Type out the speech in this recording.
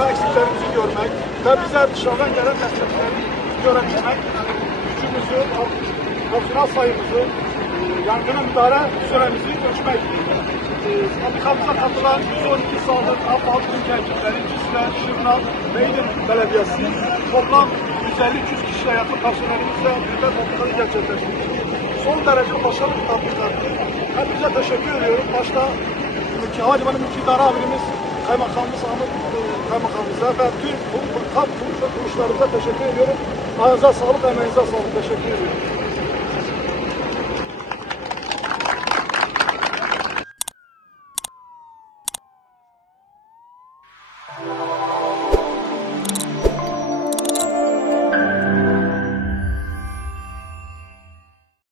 burada eksiklerimizi görmek ve bize dışarıdan gelen destekleri görebilmek, gücümüzü, profesyonel sayımızı, yangına müdahale süremizi ölçmek. Fabrikamıza katılan 112 sağlık, AFAD, Türkiye ekipleri, CİSLE, Şırnak ve İzmir Belediyesi toplam 150-200 kişiye yakın personelimizle birlikte fabrikayı gerçekleştirdik. Son derece başarılı bir fabrikaydı. Hepinize teşekkür ediyorum. Başta Havalimanı Mülki İdare Amirimiz, Kaymakamımız Ahmet Kaymakamımıza ve tüm kamu kuruluşlarımıza teşekkür ediyorum. Ayağınıza sağlık, emeğinize sağlık. Teşekkür ediyorum.